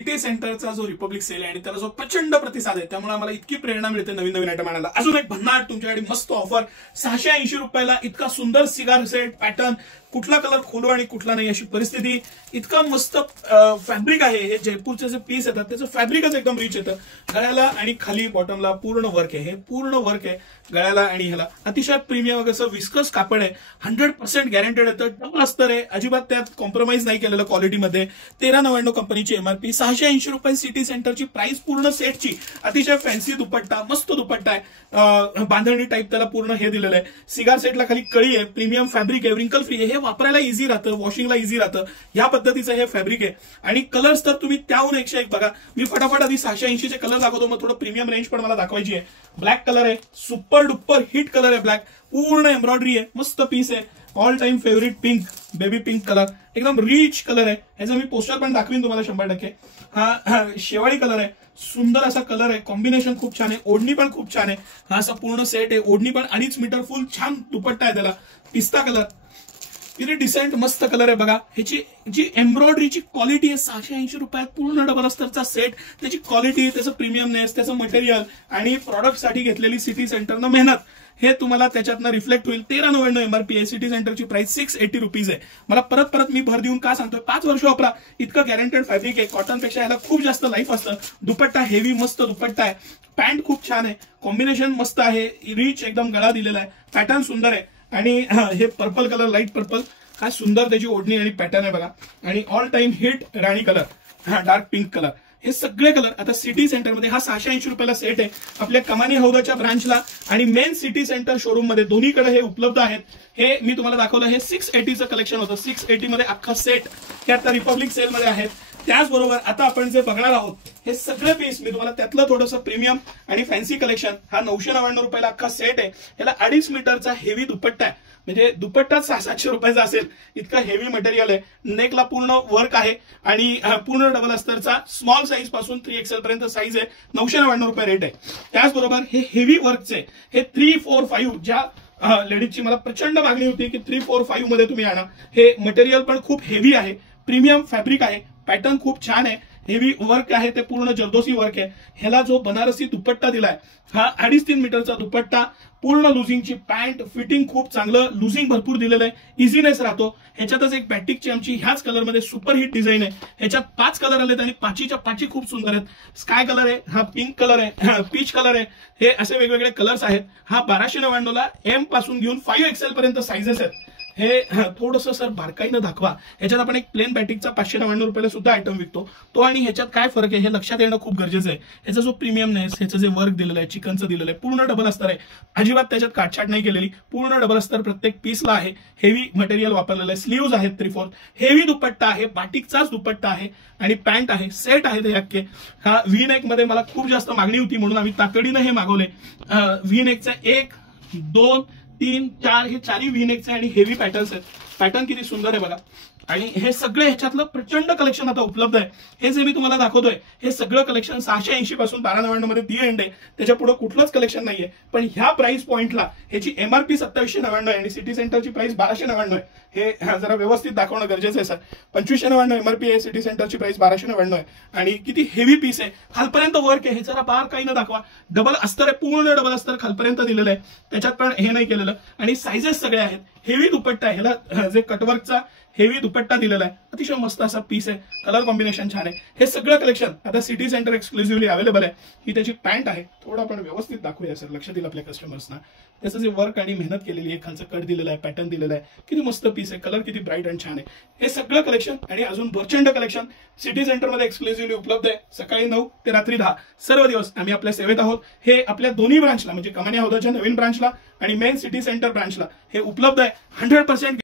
City सेंटरचा जो Republic sale आहे आणि त्याला जो प्रचंड प्रतिसाद आहे त्यामुळे आम्हाला इतकी प्रेरणा मिळते नवीन नवीन आयटम आणायला. अजून एक भन्नाट तुमच्याकडे मस्त ऑफर 680 रुपयाला इतका सुंदर सिगार सेट पॅटर्न, कुठला कलर खोलू आणि कुठला नाही अशी परिस्थिती. इतका मस्त फॅब्रिक आहे. हे जयपूरचे जे पीस येतात त्याचं फॅब्रिकच एकदम रिच येतं. गळ्याला आणि खाली बॉटमला पूर्ण वर्क आहे. हे पूर्ण वर्क आहे गळ्याला आणि ह्याला. अतिशय प्रीमियम वगैरे विस्कस कापड आहे. 100% गॅरंटेड येतं. डबल अस्तर आहे. अजिबात त्यात कॉम्प्रोमाइज नाही केलेलं क्वालिटीमध्ये. 1399 कंपनीची एमआरपी. 680 रुपये सिटी सेंटरची प्राइस पूर्ण सेटची. अतिशय फॅन्सी दुपट्टा, मस्त दुपट्टा आहे. बांधणी टाईप त्याला पूर्ण हे दिलेलं आहे. सिगार सेटला खाली कळी आहे. प्रीमियम फॅब्रिक आहे. रिंकल फ्री आहे. हे वापरायला इझी राहतं, वॉशिंगला इझी राहतं. या पद्धतीचं हे फॅब्रिक आहे. आणि कलर्स तर तुम्ही त्याहून 101 बघा. मी फटाफट आधी 680 चे कलर दाखवतो, मग थोडं प्रीमियम रेंज पण मला दाखवायची आहे. ब्लॅक कलर आहे. सुपर डुपर हिट कलर आहे ब्लॅक. पूर्ण एम्ब्रॉयडरी आहे. मस्त पीस आहे. All time favourite pink, baby pink colour, एकदम रिच कलर आहे. ह्याचं मी पोस्टर पण दाखवीन तुम्हाला 100%. हा शेवाळी कलर आहे. सुंदर असा कलर आहे. कॉम्बिनेशन खूप छान आहे. ओढणी पण खूप छान आहे. हा असा पूर्ण सेट आहे. ओढणी पण 2.5 मीटर फुल छान दुपट्टा आहे त्याला. पिस्ता कलर, किती डिसेंट मस्त कलर आहे बघा. ह्याची जी एम्ब्रॉयडरीची क्वालिटी आहे 680 रुपयात पूर्ण डबल अस्तरचा सेट. त्याची क्वालिटी, त्याचं प्रीमियमनेस, त्याचं मटेरियल आणि प्रॉडक्टसाठी घेतलेली सिटी सेंटरनं मेहनत हे तुम्हाला त्याच्यातनं रिफ्लेक्ट होईल. 1399 एमआरपी आहे. सिटी सेंटरची प्राइस 680 रुपीज आहे. मला परत मी भर देऊन का सांगतोय, 5 वर्ष वापरा. इतकं गॅरंटेड फॅब्रिक आहे. कॉटनपेक्षा याला खूप जास्त लाईफ असतं. दुपट्टा हेवी मस्त दुपट्टा आहे. पॅन्ट खूप छान आहे. कॉम्बिनेशन मस्त आहे. रिच एकदम गळा दिलेला आहे. पॅटर्न सुंदर आहे. आणि हे पर्पल कलर, लाईट पर्पल, काय सुंदर त्याची ओढणी आणि पॅटर्न आहे बघा. आणि ऑल टाइम हिट राणी कलर, डार्क पिंक कलर. हे सगळे कलर आता सिटी सेंटरमध्ये हा 680 रुपयाला सेट आहे. आपल्या कमानी हौदाच्या ब्रांचला आणि मेन सिटी सेंटर शोरूम मध्ये दोन्हीकडे हे उपलब्ध आहेत. हे मी तुम्हाला दाखवलं. हे 680चं कलेक्शन होतं. 680 मध्ये अख्खा सेट हे आता रिपब्लिक सेलमध्ये आहेत. त्याचबरोबर आता आपण जे बघणार आहोत हे सगळे पीस मी तुम्हाला त्यातलं थोडंसं प्रीमियम आणि फॅन्सी कलेक्शन. हा 999 रुपयाला अख्खा सेट आहे. याला 2.5 मीटरचा हेवी दुपट्टा आहे. म्हणजे दुपट्टा 600-700 रुपयाचा असेल इतका हेवी मटेरियल आहे. नेकला पूर्ण वर्क आहे आणि पूर्ण डबल अस्तरचा स्मॉल साईज पासून 3XL पर्यंत साईज आहे. 999 रुपये रेट आहे. त्याचबरोबर हे हेवी वर्कचे हे 345 ज्या लेडीजची मला प्रचंड मागणी होती की 345 मध्ये तुम्ही आणा. हे मटेरियल पण खूप हेवी आहे. प्रीमियम फॅब्रिक आहे. पॅटर्न खूप छान आहे. हेवी वर्क आहे. ते पूर्ण जरदोसी वर्क आहे. ह्याला जो बनारसी दुपट्टा दिलाय हा 2.5-3 मीटरचा दुपट्टा. पूर्ण लुझिंगची पॅन्ट. फिटिंग खूप चांगलं, लुझिंग भरपूर दिलेलं आहे. इझीनेस राहतो. ह्याच्यातच एक बॅटिकची आमची ह्याच कलरमध्ये सुपर हिट डिझाईन आहे. ह्याच्यात 5 कलर आलेत आणि पाचीच्या पाची खूप सुंदर आहेत. स्काय कलर आहे, हा पिंक कलर आहे, पीच कलर आहे. हे असे वेगवेगळे कलर्स आहेत. हा 1299 ला एम पासून घेऊन 5XL पर्यंत साईजेस आहेत. हे थोडंसं सर बारकाईनं दाखवा. ह्याच्यात आपण एक प्लेन बॅटिकचा 599 रुपयाला सुद्धा आयटम विकतो. तो आणि ह्याच्यात काय फरक आहे हे लक्षात येणं खूप गरजेचं आहे. ह्याचा जो प्रीमियमनेस, ह्याचं जे वर्क दिलेलं आहे, चिकनचं दिलेलं आहे, पूर्ण डबल अस्तर आहे. अजिबात त्याच्यात काटछाट नाही केलेली. पूर्ण डबल अस्तर प्रत्येक पीसला आहे. हेवी मटेरियल वापरलेलं आहे. स्लीव्ज आहेत 3/4. हेवी दुपट्टा आहे. बाटिकचाच दुपट्टा आहे आणि पॅन्ट आहे. सेट आहे ते अख्खे. हा व्ही नेक मध्ये मला खूप जास्त मागणी होती म्हणून आम्ही तातडीनं हे मागवले. व्ही नेकचा 1, 2, 3, 4 हे 4ही व्ही नेकचे आणि हेवी पॅटर्न्स आहेत. पॅटर्न किती सुंदर आहे बघा. आणि हे सगळे ह्याच्यातलं प्रचंड कलेक्शन आता उपलब्ध आहे. हे जे मी तुम्हाला दाखवतोय हे सगळं कलेक्शन 680 पासून 1299 मध्ये दी एंड आहे. त्याच्या पुढे कुठलंच कलेक्शन नाहीये. पण ह्या प्राइस पॉइंटला ह्याची एमआरपी 2799 आहे आणि सिटी सेंटरची प्राइस 1299 आहे. हे जरा व्यवस्थित दाखवणं गरजेचं आहे सर. 2599 एमआरपी आहे. सिटी सेंटरची प्राइस 1299 आहे. आणि किती हेवी पीस आहे. खालपर्यंत वर्क आहे. हे जरा बार काही न दाखवा. डबल अस्तर आहे. पूर्ण डबल अस्तर खालपर्यंत दिलेलं आहे. त्याच्यात पण हे नाही केलेलं. आणि साईजेस सगळे आहेत. हेवी दुपट्टा आहे. ह्याला जे कटवर्कचा हेवी दुपट्टा दिलेला आहे. अतिशय मस्त असा पीस आहे. कलर कॉम्बिनेशन छान आहे. हे सगळं कलेक्शन आता सिटी सेंटर एक्सक्लुझिव्हली अवेलेबल आहे. ही त्याची पॅन्ट आहे. थोडं आपण व्यवस्थित दाखवूया सर, लक्ष दिलं आपल्या कस्टमर्सना. त्याचं जे वर्क आणि मेहनत केलेली आहे, खालचं कट दिलेलं आहे, पॅटर्न दिलेलं आहे, किती मस्त पीस आहे. कलर किती ब्राईट आणि छान आहे. हे सगळं कलेक्शन आणि अजून प्रचंड कलेक्शन सिटी सेंटरमध्ये एक्सक्लुझिव्हली उपलब्ध आहे. सकाळी 9 ते रात्री 10 सर्व दिवस आम्ही आपल्या सेवेत आहोत. हे आपल्या दोन्ही ब्रांचला म्हणजे कमानी हौदाच्या नवीन ब्रांचला आणि मेन सिटी सेंटर ब्रांचला हे उपलब्ध आहे. 100%